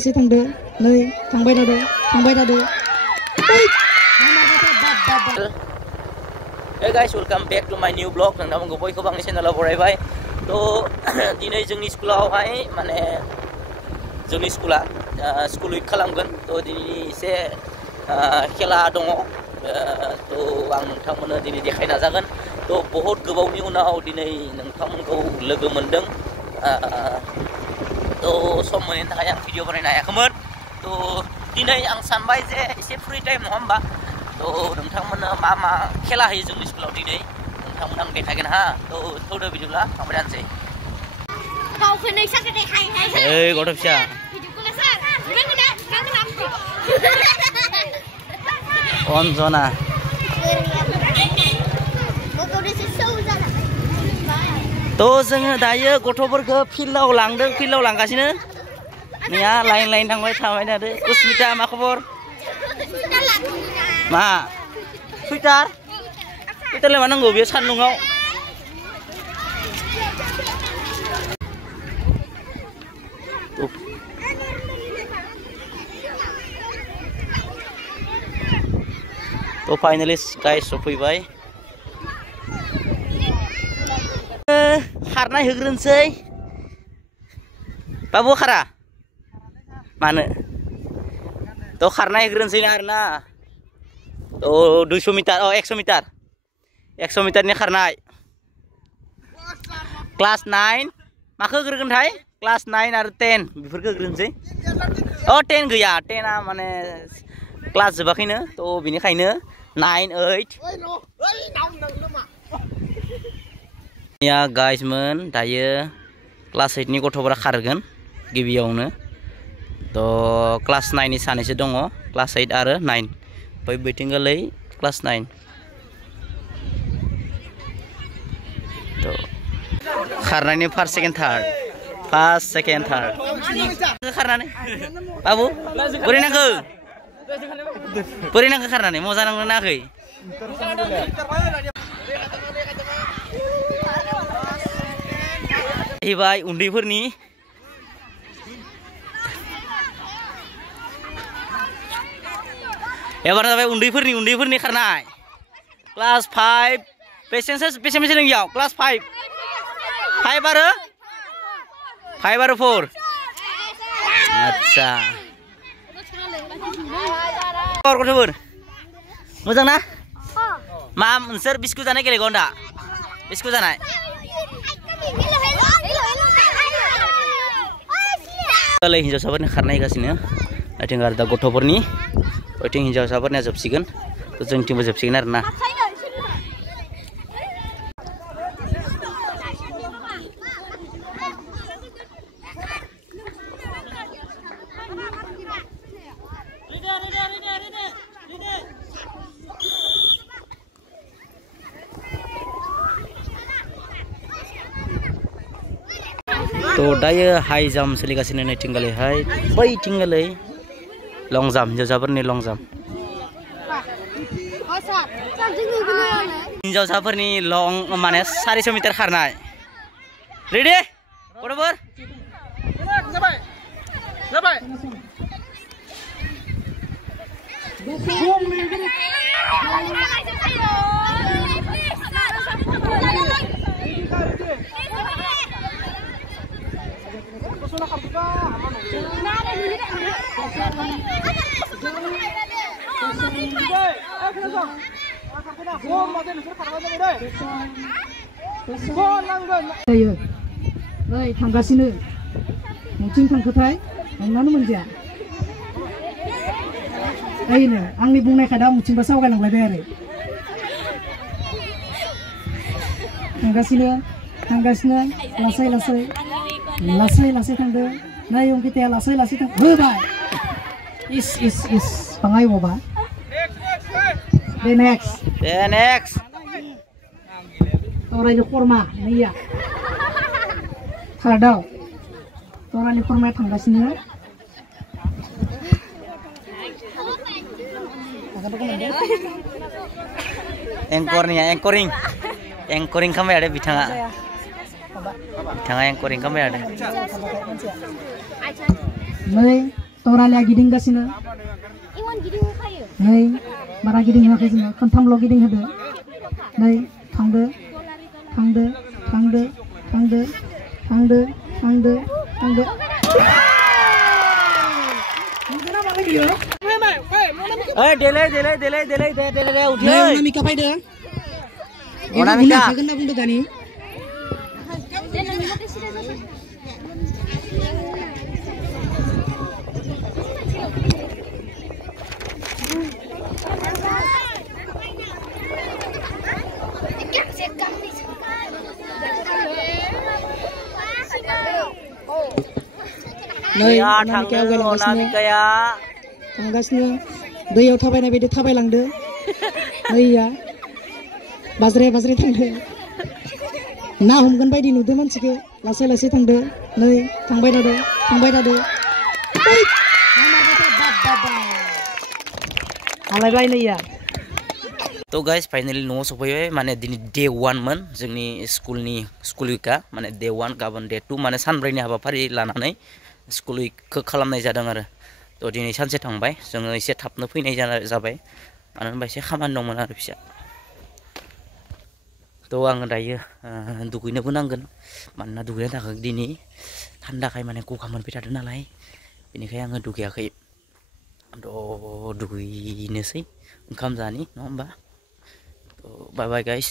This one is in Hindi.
सासे थांदो नै थांबाय थादो Hey guys, welcome back to my new vlog. नोंथांमोनखौ बयखौबो आंनि चेनेलाव बरायबाय। थ' दिनै जोंनि स्कुलावहाय माने जोंनि स्कुला स्कुल उइक खालामगोन। थ' दिनै एसे खेला दङ। थ' आं नोंथांमोननो दिनै देखायनो नाजागोन। थ' बहुत गोबावनि उनाव दिनै नोंथांमोनखौ लोगो मोनदों। थ' सम मोनैनि थाखाय आं भिडिअ बानायनो हायाखैमोन। थ' दिनै आं सानबाय जे एसे फ्रि टाइम नङा होमबा? थ' नोंथांमोननो मा खेला होयो जोंनि स्कुलाव दिनै नोंथांमोन आं देखायगोन हा। थ' थौदो बिदिब्ला थांबाय थानोसै। ओइ गथ' फिसा अन्जना थ' जोङो दायो गथ'फोरखौ फिल्डआव लांगासिनो नैया लाइन थांबाय थादो। कुसमिता मा खबर? मा सुइटारलाय मा नांगौ बेयो सान्दुङाव? थ' फाइनालि गाइस सफैबाय। खारनाय होग्रोनोसै बाबु खारा मानो? थ' खारनाय होग्रोनोसै आरोना। थ' 200 मिटार 100 मिटारनि खारनाय क्लास 9 माखौ होग्रोगोनथाय? क्लास 9 आरो 10 बेफोरखौ होग्रोनोसै। 10 गैया, 10आ माने क्लास जोबाखैनो। थ' बेनिखायनो 9, 8 या गाइसमोन दायो क्लास 8नि गथ'फोरा खारगोन गिबियावनो। थ' क्लास 9नि सानैसो दङ, क्लास 8 आरो 9 बै बैथिंगालै क्लास 9। थ' खारनायनि फार्स्ट सेकेन्ड थार्ड खारनानै बाबु बोरै नांखो खारनानै मोजां नांनो नाङाखै? जाहैबाय उन्दैफोरनि एबार जाबाय उन्दैफोरनि खारनाय क्लास 5 बेसे नोंनियाव? क्लास 5 आरो 4 आच्छा गथ'फोर मोजां ना? मा नोंसोर बिस्कुट जानाय गेलेगोन दा? बिस्कुट जानाय हिन्जावसाफोरनि खारनाय होगासिनो। ओइथिं आरो दा गथ'फोरनि ओइथिं हिन्जावसाफोरनिया जोबसिगोन। जोंथिंबो जोबसिगोन आरोना। थ' दायो हाइ जाम्प सोलिगासिनो नैथिंगालैहाय बैथिंगालै लं जाम्प, हिन्जावसाफोरनि लं जाम्प। हिन्जावसाफोरनि लं माने 400 मिटार खारनाय। रेडि गथ'फोर? नै थांगासिनो नोंथिं थांखोथाय नोंनानो मोनजाया। ओइनो आंनि बुंनायखाय दा मुथिंबा सावगायलांलायबाय आरो थांगासिनो लासै थांदो। नै अंकिताया लासै थां होबाय। इस बाङाय बाबा। दे नेक्स्ट तरायनि खरमा नैया थार्डआव तरायनि खरमाया थांगासिनो। एंकरिं खालामबाय आरो बिथाङा एंकरिं खालामबाय आरो। नै Toralia गिदिंगासिनो Iwan गिदिंहोखायो नै बारा गिदिंहोआखै जोङो खनथामल' गिदिंहोदो नै थांदो थांदो थांदो थांदो थांदो थांदो थांदो delay deh udah Mika faido Mika haगोन ना बुंदो दानि Dan nanti mati sudah selesai. नै ya Mika आवगायलांगासिनो Mika ya थांगासिनो दैयाव थाबायनाय बायदि थाबायलांदो नैया बाज्राय बाज्राय थांदो ना हमगोन बायदि नुदो मानसिखौ लासै लासै थांदो नै थांबाय थादो आलायबाय नैया तो guys finally न'आव सफैबाय माने दिनै day 1 मोन जोंनि स्कुल उइकआ माने day 1 गाबोन day 2 माने सानब्रैनि हाबाफारि लानानै स्कुल उइकखौ खालामनाय जादों आरो तो दिनै सानसे थांबाय जोङो एसे थाबनो फैनाय जाबाय मानो होनबा एसे खामानि दंमोन आरो फिसा तो आङो दायो दुगैनोबो नांगोन मानोना दुगैनो थाखाय दिनै थान्दाखाय माने गगा मोनबाय थादों नालाय बेनिखायनो आङो दुगैयाखै तो दुगैनोसै ओंखाम जानि नङा होमबा तो बाय बाय गाइस